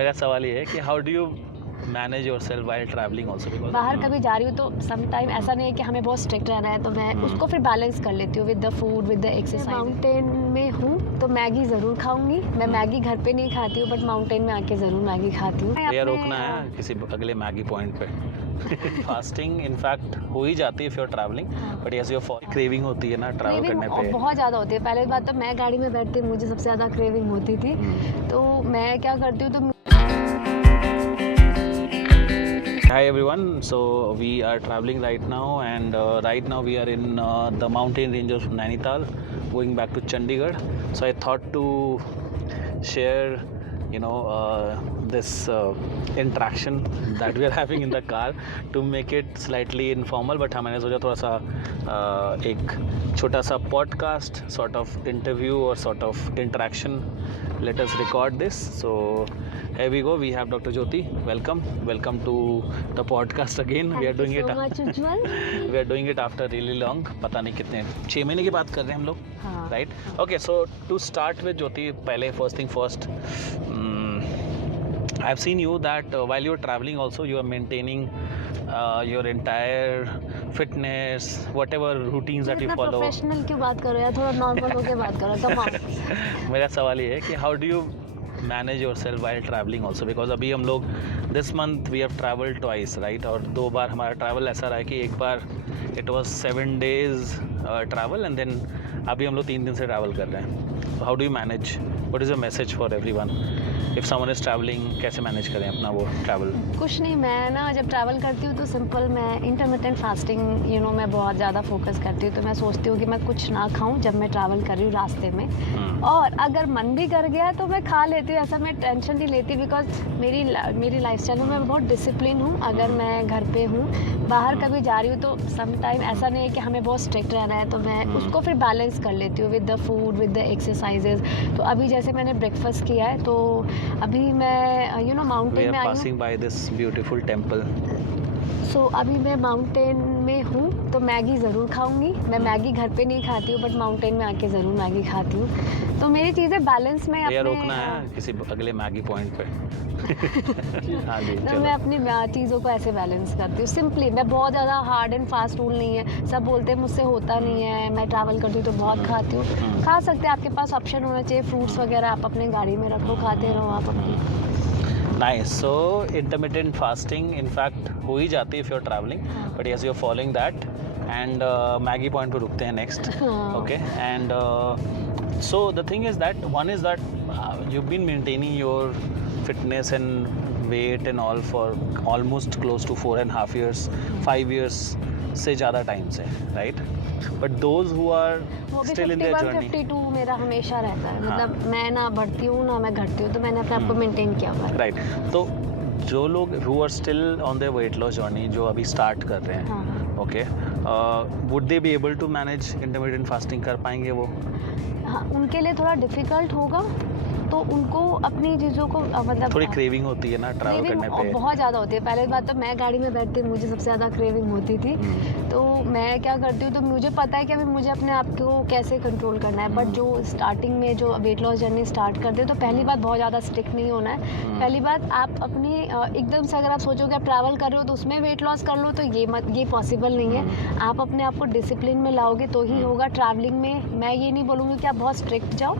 मेरा सवाल ये है कि how do you manage yourself while travelling also? Because बाहर कभी जा रही हूँ तो सम टाइम ऐसा नहीं है कि हमें बहुत स्ट्रिक्ट रहना है, तो मैं उसको फिर बैलेंस कर लेती हूँ with the food with the exercise. Mountain में हूँ तो मैगी ज़रूर खाऊंगी। मैं मैगी घर पे नहीं खाती हूँ, बट माउंटेन में आके ज़रूर मैगी खाती हूँ। भैया रोकना है किसी अगले मैगी पॉइंट पे। फास्टिंग इनफैक्ट हो ही जाती है if you are travelling, but yes your craving होती है ना ट्रैवल करने पे। बहुत ज़्यादा होती है। पहले बात तो मैं गाड़ी में बैठती मुझे सबसे ज़्यादा क्रेविंग होती थी, तो मैं क्या करती हूँ तो Hi everyone, so we are traveling right now, and right now we are in the mountain range of Nainital, going back to Chandigarh. So I thought to share, this interaction that we are having in the car to make it slightly informal. But हमने सोचा थोड़ा सा एक छोटा सा podcast sort of interview or sort of interaction. Let us record this. So here we go. We have Dr. Jyoti. Welcome to the podcast again. We are doing it. We are doing it after really long. पता नहीं कितने 6 महीने की बात कर रहे हैं हम लोग. Right? Okay. So to start with, Jyoti, पहले first thing first. I have seen you that while you are traveling also you are maintaining your entire fitness, whatever routines that you follow. Professional क्यों बात कर रहे हो, थोड़ा normal होके बात करो। Come on. मेरा सवाल ये है कि how do you manage yourself while travelling also? Because अभी हम लोग this month we have travelled twice, right? और 2 बार हमारा ट्रैवल ऐसा रहा है कि एक बार it was 7 days travel, and then अभी हम लोग 3 दिन से ट्रैवल कर रहे हैं. How do you manage? What is your message for everyone if someone is travelling? कैसे मैनेज करें अपना वो ट्रैवल? कुछ नहीं, मैं ना जब ट्रैवल करती हूँ तो सिंपल मैं इंटरमिटेंट फास्टिंग मैं बहुत ज़्यादा फोकस करती हूँ। तो मैं सोचती हूँ कि मैं कुछ ना खाऊं जब मैं ट्रैवल कर रही हूँ रास्ते में, और अगर मन भी कर गया तो मैं खा लेती हूँ। ऐसा मैं टेंशन नहीं लेती, बिकॉज मेरी लाइफस्टाइल में मैं बहुत डिसिप्लिन हूँ। अगर मैं घर पे हूँ, बाहर कभी जा रही हूँ तो सम टाइम ऐसा नहीं है कि हमें बहुत स्ट्रिक्ट रहना है, तो मैं उसको फिर बैलेंस कर लेती हूँ with the food with the exercises. तो अभी जैसे मैंने ब्रेकफास्ट किया है, तो अभी मैं माउंटेन में आई हूँ। Passing by this beautiful temple. So अभी मैं माउंटेन में हूँ तो मैगी ज़रूर खाऊंगी। मैं मैगी घर पे नहीं खाती हूँ, बट माउंटेन में आके ज़रूर मैगी खाती हूँ। तो मेरी चीज़ें बैलेंस में भैया रोकना है किसी अगले मैगी पॉइंट पे। हाँ जी, तो मैं अपनी चीज़ों को ऐसे बैलेंस करती हूँ सिंपली। मैं बहुत ज़्यादा हार्ड एंड फास्ट रूल नहीं है। सब बोलते हैं मुझसे होता नहीं है, मैं ट्रैवल करती हूँ तो बहुत खाती हूँ। खा सकते हैं, आपके पास ऑप्शन होना चाहिए। फ्रूट्स वगैरह आप अपने गाड़ी में रखो, खाते रहो आप अपनी। Nice. So intermittent fasting in fact हो ही जाती है if you're traveling, but yes you're following that, and Maggie point पे रुकते हैं next. Okay, and so the thing is that one is that you've been maintaining your fitness and weight and all for almost close to 4.5 years, 5 years से ज़्यादा time से, right? But those who are still in their journey, 52 मेरा हमेशा रहता है। मतलब मैं ना बढ़ती हूँ ना मैं घटती हूँ, तो मैंने अपने आप को मेंटेन किया हुआ है। राइट। तो जो लोग who are still on their weight loss journey, जो अभी स्टार्ट कर रहे हैं, okay, would they be able to manage intermittent fasting? कर पाएंगे वो? हाँ, उनके लिए थोड़ा डिफिकल्ट होगा, तो उनको अपनी चीज़ों को मतलब थोड़ी क्रेविंग होती है ना ट्रैवल करने पे। बहुत ज़्यादा होती है। पहले बात तो मैं गाड़ी में बैठती मुझे सबसे ज़्यादा क्रेविंग होती थी, तो मैं क्या करती हूँ, तो मुझे पता है कि अभी मुझे अपने आप को कैसे कंट्रोल करना है। बट जो स्टार्टिंग में जो वेट लॉस जर्नी स्टार्ट करते हैं, तो पहली बात बहुत ज़्यादा स्ट्रिक्ट नहीं होना है। पहली बात, आप अपनी एकदम से अगर आप सोचोगे आप ट्रैवल कर रहे हो तो उसमें वेट लॉस कर लो, तो ये पॉसिबल नहीं है। आप अपने आप को डिसिप्लिन में लाओगे तो ही होगा। ट्रैवलिंग में मैं ये नहीं बोलूँगी कि आप बहुत स्ट्रिक्ट जाओ।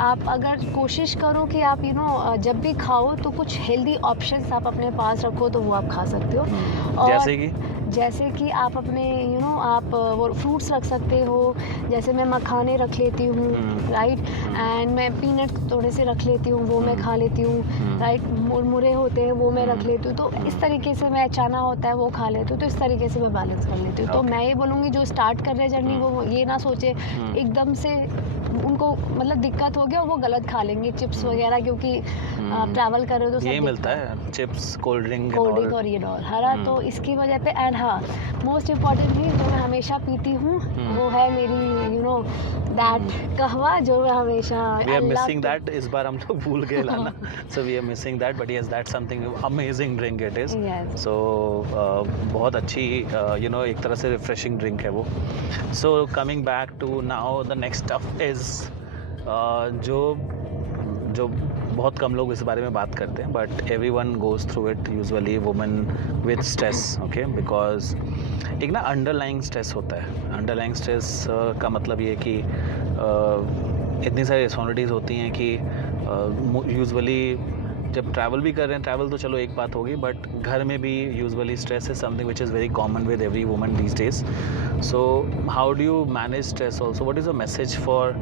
आप अगर कोशिश करो कि आप जब भी खाओ तो कुछ हेल्दी ऑप्शंस आप अपने पास रखो, तो वो आप खा सकते हो। और जैसे कि आप अपने आप वो फ्रूट्स रख सकते हो। जैसे मैं मखाने रख लेती हूँ, राइट, एंड मैं पीनट थोड़े से रख लेती हूँ, वो मैं खा लेती हूँ, राइट। मुरमुरे होते हैं वो मैं रख लेती हूँ। तो इस तरीके से मैं चना होता है वो खा लेती हूँ। तो इस तरीके से मैं बैलेंस कर लेती हूँ। तो मैं ये बोलूँगी जो स्टार्ट कर रहे हैं जर्नी, वो ये ना सोचे एकदम से उनको मतलब दिक्कत हो गया वो गलत खा लेंगे चिप्स वगैरह, क्योंकि ट्रैवल कर रहे हो तो यही मिलता है, चिप्स, कोल्ड ड्रिंक और ये डॉल हरा। तो इसकी वजह पे, एंड हाँ, मोस्ट इम्पॉर्टेंटली जो मैं हमेशा पीती हूँ वो है मेरी दैट कहवा, जो मैं हमेशा we are missing that. इस बार हम लोग भूल गए लाना, so we are missing that, but yes that's something amazing drink it is. Yes. So बहुत अच्छी एक तरह से रिफ्रेशिंग ड्रिंक है वो. So coming back to now the next stuff is जो बहुत कम लोग इस बारे में बात करते हैं, but every one goes through it, usually women with stress, okay, because एक ना अंडरलाइंग स्ट्रेस होता है। अंडरलाइंग स्ट्रेस का मतलब ये कि इतनी सारी रिस्पॉन्सिबिलिटीज़ होती हैं कि यूजुअली जब ट्रैवल भी कर रहे हैं, ट्रैवल तो चलो एक बात होगी, बट घर में भी usually stress is something which is very common with every woman these days. So how do you manage stress also? What is a message for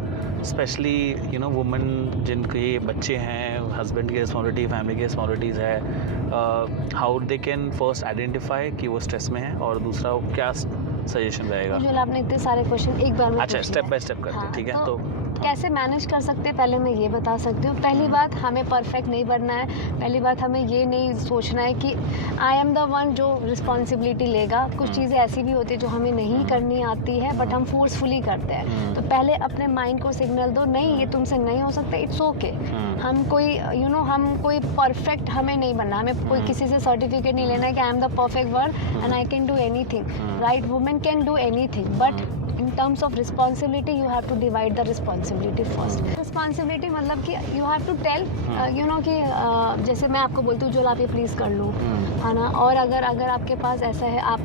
specially you know women जिनके बच्चे हैं, हस्बैंड की responsibility, family की responsibilities है, how they can first identify कि वो stress में है, और दूसरा क्या सजेशन रहेगा? जो आपने इतने सारे क्वेश्चन एक बार में अच्छा, पूछ स्टेप लिए। बाय स्टेप करते हैं, ठीक है? तो कैसे मैनेज कर सकते हैं, पहले मैं ये बता सकती हूँ। पहली बात, हमें परफेक्ट नहीं बनना है। पहली बात, हमें ये नहीं सोचना है कि आई एम द वन जो रिस्पॉन्सिबिलिटी लेगा। कुछ चीज़ें ऐसी भी होती है जो हमें नहीं करनी आती है, बट हम फोर्सफुली करते हैं। तो पहले अपने माइंड को सिग्नल दो, नहीं ये तुमसे नहीं हो सकता, इट्स ओके। हम कोई हम कोई परफेक्ट हमें नहीं बनना, हमें कोई किसी से सर्टिफिकेट नहीं लेना है कि I am the perfect one and I can do anything, right? Women can do anything, but in terms of responsibility you have to divide the responsibility first. Responsibility मतलब कि you have to tell कि जैसे मैं आपको बोलती हूँ जो आप ये प्लीज़ कर लो, है ना? और अगर आपके पास ऐसा है, आप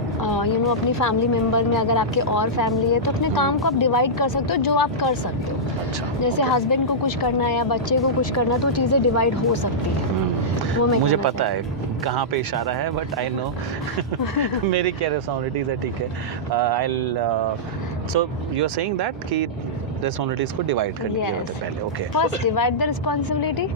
अपनी फैमिली मेम्बर में अगर आपके और फैमिली है, तो अपने काम को आप डिवाइड कर सकते हो जो आप कर सकते हो। अच्छा, जैसे हस्बैंड को कुछ करना है या बच्चे को कुछ करना है, तो चीज़ें डिवाइड हो सकती है। वो मैं मुझे कहना पता है कहाँ पे इशारा है, बट आई नो मेरी क्या रिस्पॉन्सिबिलिटीज़ है, ठीक है? So you are saying that कि रिस्पॉन्सिबिलिटीज़ को डिवाइड करनी Yes. होती है पहले, okay? First divide the responsibility.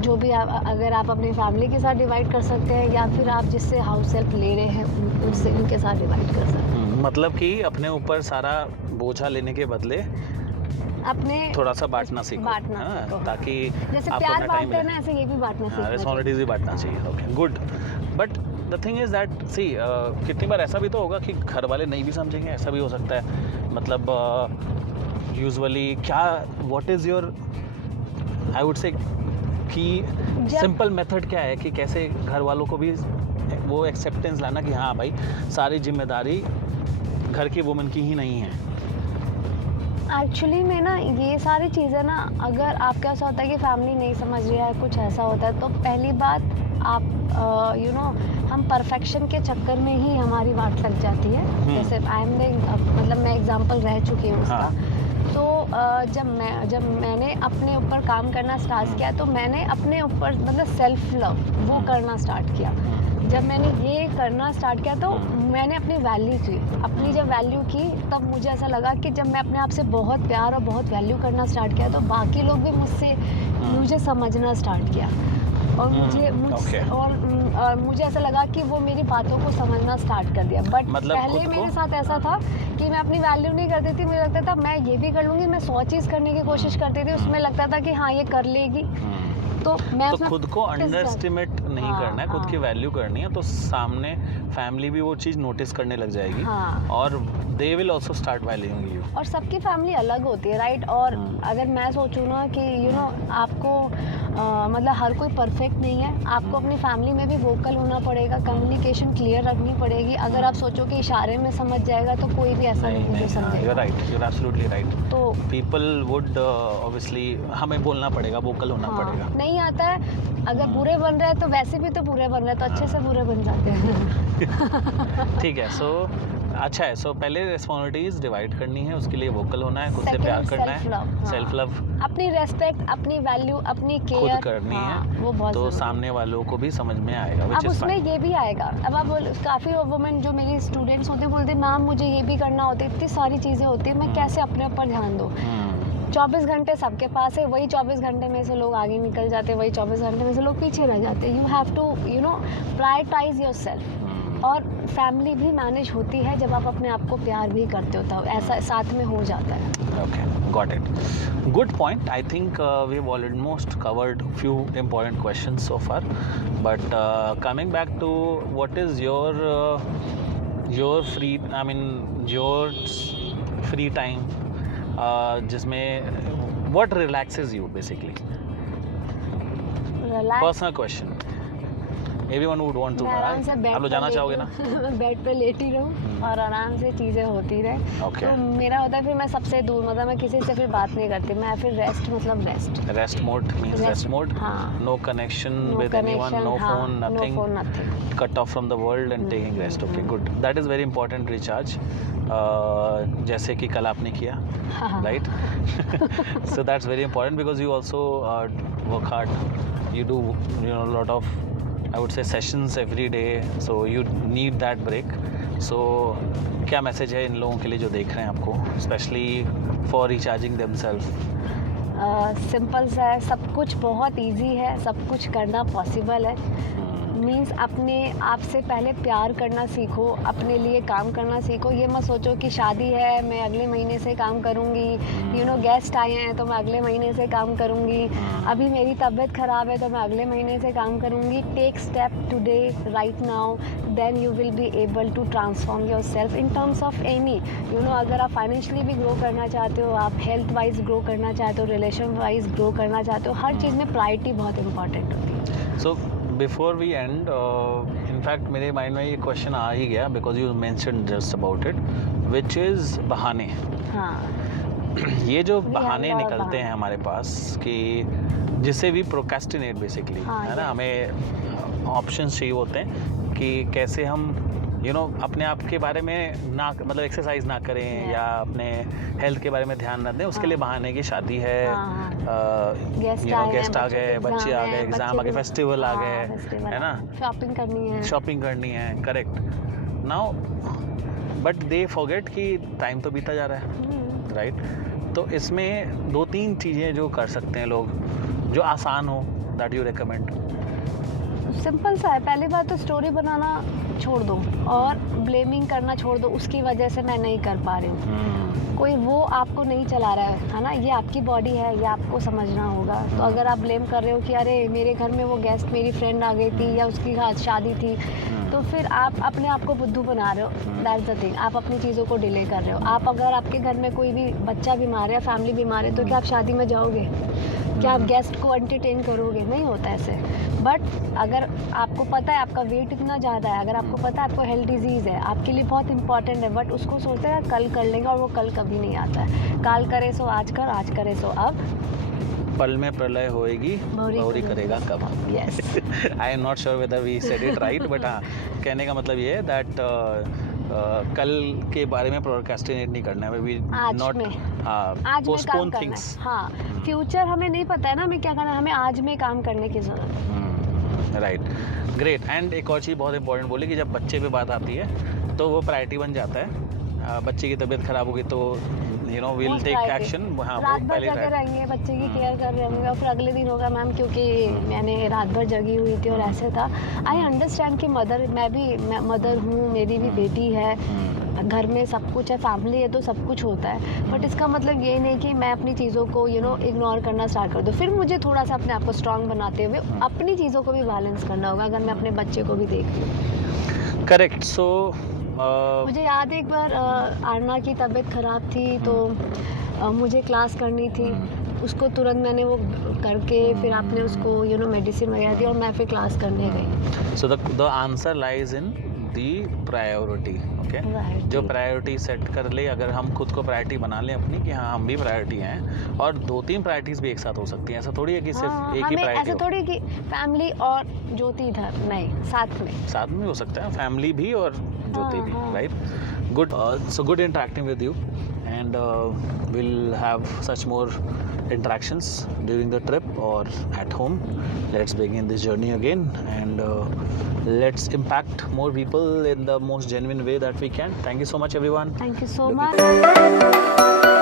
जो भी अगर आप अपनी फैमिली के साथ डिवाइड कर सकते हैं, या फिर आप जिससे हाउस हेल्प ले रहे हैं उनसे उनके साथ डिवाइड कर सकते हैं। मतलब कि अपने ऊपर सारा बोझा लेने के बदले अपने थोड़ा सा बांटना सीखो, बांटना है ना? सीखो। ताकि जैसे आपको प्यार अपना टाइम बांटते हैं ना, ऐसे ये भी बांटना सीखना चाहिए। रिस्पॉन्सिबिलिटीज भी बांटना चाहिए, okay, good. But the thing is that see, कितनी बार ऐसा भी तो होगा कि घर वाले नहीं भी समझेंगे, ऐसा भी हो सकता है। मतलब यूजुअली क्या, what is your, I would say कि सिंपल मेथड क्या है कि कैसे घर वालों को भी वो एक्सेप्टेंस लाना कि हाँ भाई, सारी जिम्मेदारी घर की वुमन की ही नहीं है। एक्चुअली में ना ये सारी चीज़ें ना, अगर आपके ऐसा होता है कि फैमिली नहीं समझ रही है, कुछ ऐसा होता है, तो पहली बात आप हम परफेक्शन के चक्कर में ही हमारी बात लग जाती है। जैसे आई एम मतलब मैं एग्जांपल रह चुकी हूँ उसका। तो जब मैंने अपने ऊपर काम करना स्टार्ट किया, तो मैंने अपने ऊपर मतलब सेल्फ लव वो करना स्टार्ट किया। जब मैंने ये करना स्टार्ट किया, तो मैंने अपनी वैल्यू की, अपनी जब वैल्यू की, तब मुझे ऐसा लगा कि जब मैं अपने आप से बहुत प्यार और बहुत वैल्यू करना स्टार्ट किया, तो बाकी लोग भी मुझे समझना स्टार्ट किया। और मुझे ऐसा लगा कि वो मेरी बातों को समझना स्टार्ट कर दिया। बट मतलब पहले मेरे साथ ऐसा था कि मैं अपनी वैल्यू नहीं करती थी। मुझे लगता था मैं ये भी कर लूँगी, मैं 100 चीज़ करने की कोशिश करती थी, उसमें लगता था कि हाँ ये कर लेगी। तो मैं तो खुद को अंडर एस्टिमेट नहीं करना है, खुद की वैल्यू करनी है, तो सामने फैमिली भी वो चीज़ नोटिस करने लग जाएगी, और they will also start valuing you. और सबकी फैमिली अलग होती है, राइट? और अगर मैं सोचूँ ना कि आपको मतलब हर कोई परफेक्ट नहीं है, आपको अपनी फैमिली में भी वोकल होना पड़ेगा, कम्युनिकेशन क्लियर रखनी पड़ेगी। अगर आप सोचो कि इशारे में समझ जाएगा, तो कोई भी ऐसा नहीं जो समझेगा। You are right, you are absolutely right. तो पीपल वुड ऑब्वियसली, हमें बोलना पड़ेगा, वोकल होना पड़ेगा। नहीं आता है, अगर बुरे बन रहे हैं तो वैसे भी तो बुरे बन रहे हैं, तो अच्छे से बुरे बन जाते हैं। ठीक है, सो अच्छा है। सो पहले रिस्पॉन्सिबिलिटीज डिवाइड करनी है, उसके लिए वोकल होना है, खुद से प्यार करना है, सेल्फ लव, अपनी रेस्पेक्ट, अपनी वैल्यू, अपनी केयर खुद करनी है, वो बहुत तो सामने वालों को भी समझ में आएगा। अब उसमें ये भी आएगा। अब आप काफ़ी वुमेन जो मेरी स्टूडेंट्स होते हैं बोलते हैं मैम मुझे ये भी करना होता है, इतनी सारी चीज़ें होती है, मैं कैसे अपने ऊपर ध्यान दूँ? 24 घंटे सबके पास है, वही 24 घंटे में से लोग आगे निकल जाते हैं, वही 24 घंटे में से लोग पीछे रह जाते हैं। You have to prioritise yourself. और फैमिली भी मैनेज होती है जब आप अपने आप को प्यार भी करते हो, तो ऐसा साथ में हो जाता है। Okay, got it. Good point. I think we've almost covered few important questions so far. But coming back to what is your free time, जिसमें what relaxes you basically? Relax. Personal question. Everyone would want to मैं आराम से bed आप लोग पे जाना चाहोगे ना? मैं बेड पे लेटी रहूँ और आराम से चीज़ें होती रहे। ओके, तो मेरा होता है फिर मैं सबसे दूर, मतलब मैं किसी से फिर बात नहीं करती, मैं फिर रेस्ट, मतलब rest. Rest mode means rest mode, हाँ, no connection no with anyone, connection, no हाँ, phone, no nothing, phone, nothing. Cut off from the world and taking rest. Okay, good, that is very important recharge, जैसे कि कल आपने किया, हाँ, right? So that's very important because you also work hard, you do, you know, a lot of, I would say, sessions every day, so you need that break. So क्या message है इन लोगों के लिए जो देख रहे हैं आपको, specially for recharging themselves? Simple सा है, सब कुछ बहुत इजी है, सब कुछ करना पॉसिबल है। मीन्स अपने आप से पहले प्यार करना सीखो, अपने लिए काम करना सीखो। ये मत सोचो कि शादी है मैं अगले महीने से काम करूँगी, यू नो गेस्ट आए हैं तो मैं अगले महीने से काम करूँगी, अभी मेरी तबीयत ख़राब है तो मैं अगले महीने से काम करूँगी। Take step today, right now, then you will be able to transform yourself in terms of any, you know, अगर आप फाइनेंशियली भी ग्रो करना चाहते हो, आप हेल्थ वाइज ग्रो करना चाहते हो, रिलेशन वाइज ग्रो करना चाहते हो, हर चीज़ में प्रायोरिटी बहुत इंपॉर्टेंट होती है। So before we end, in fact मेरे माइंड में ये क्वेश्चन आ ही गया because you mention just about it, which is बहाने। हाँ, ये जो We बहाने have a lot of निकलते बहाने। हैं हमारे पास कि जिससे भी प्रोक्रेस्टिनेट बेसिकली, हाँ, है ना, yes. हमें ऑप्शंस चाहिए होते हैं कि कैसे हम अपने आप के बारे में ना, मतलब एक्सरसाइज ना करें Yeah. या अपने हेल्थ के बारे में ध्यान ना दें, उसके लिए हाँ. बहाने की शादी है, गेस्ट गेस्ट आ गए, बच्चे आ गए, एग्जाम आ गए, फेस्टिवल आ गए, है ना, शॉपिंग करनी है, शॉपिंग करनी है, correct. Now but they forget कि टाइम तो बीता जा रहा है, राइट? तो इसमें 2-3 चीज़ें जो कर सकते हैं लोग जो आसान हो, दैट यू रिकमेंड? सिंपल सा है। पहली बात तो स्टोरी बनाना छोड़ दो और ब्लेमिंग करना छोड़ दो, उसकी वजह से मैं नहीं कर पा रही हूँ। कोई वो आपको नहीं चला रहा है ना, ये आपकी बॉडी है, ये आपको समझना होगा। तो अगर आप ब्लेम कर रहे हो कि अरे मेरे घर में वो गेस्ट, मेरी फ्रेंड आ गई थी या उसकी शादी थी, तो फिर आप अपने आप को बुद्धू बना रहे हो। दैट्स द थिंग, आप अपनी चीज़ों को डिले कर रहे हो। आप अगर आपके घर में कोई भी बच्चा बीमार है, फैमिली बीमार है, तो क्या आप शादी में जाओगे? क्या आप गेस्ट को एंटरटेन करोगे? नहीं होता ऐसे। बट अगर आपको पता है आपका वेट इतना ज़्यादा है, अगर आपको पता है आपको हेल्थ डिजीज़ है, आपके लिए बहुत इंपॉर्टेंट है, बट उसको सोचते हैं कल कर लेंगे, और वो कल कभी नहीं आता है। काल करे सो आज कर, आज करे सो अब, पल में प्रलय होएगी, बहुरी करेगा कब। Yes, I am not sure whether we said it right, but हाँ, कहने का मतलब ये है दैट कल के बारे में प्रोक्रेस्टिनेट नहीं करना है, वी आज नॉट में काम पोस्टपोन करना थिंग्स। है। हाँ, फ्यूचर हमें नहीं पता है ना, हमें क्या करना है, हमें आज में काम करने की ज़रूरत है। Right, great. एंड एक और चीज़ बहुत इंपॉर्टेंट बोली कि जब बच्चे पे बात आती है तो वो प्रायोरिटी बन जाता है। बच्चे की तबीयत खराब होगी तो विल टेक एक्शन। हाँ, रात वो भर पहले जगे रहेंगे, बच्चे की केयर कर रहे होंगे, और फिर अगले दिन होगा मैम क्योंकि मैंने रात भर जगी हुई थी और ऐसे था। आई अंडरस्टैंड कि मैं मदर हूँ, मेरी भी बेटी है, घर में सब कुछ है, फैमिली है, तो सब कुछ होता है। बट इसका मतलब ये नहीं कि मैं अपनी चीज़ों को इग्नोर करना स्टार्ट कर दूँ। फिर मुझे थोड़ा सा अपने आप को स्ट्रांग बनाते हुए अपनी चीज़ों को भी बैलेंस करना होगा, अगर मैं अपने बच्चे को भी देख लूँ। करेक्ट। सो मुझे याद है एक बार आरना की तबीयत ख़राब थी, तो मुझे क्लास करनी थी, उसको तुरंत मैंने वो करके फिर आपने उसको मेडिसिन वगैरह दी और मैं फिर क्लास करने गई। So the answer lies in the priority. Okay, जो प्रायोरिटी सेट कर ले, अगर हम खुद को प्रायोरिटी बना लें अपनी कि हाँ हम भी प्रायोरिटी हैं, और 2-3 प्रायोरिटीज़ भी एक साथ हो सकती हैं। ऐसा थोड़ी है कि सिर्फ एक ही प्रायोरिटी ऐसा थोड़ी कि फैमिली और ज्योति इधर नहीं, साथ में हो सकता है, फैमिली भी और ज्योति भी, right? Good. So good interacting with you, and we'll have such more interactions during the trip or at home. Let's begin this journey again, and let's impact more people in the most genuine way that we can. Thank you so much, everyone. Thank you so much.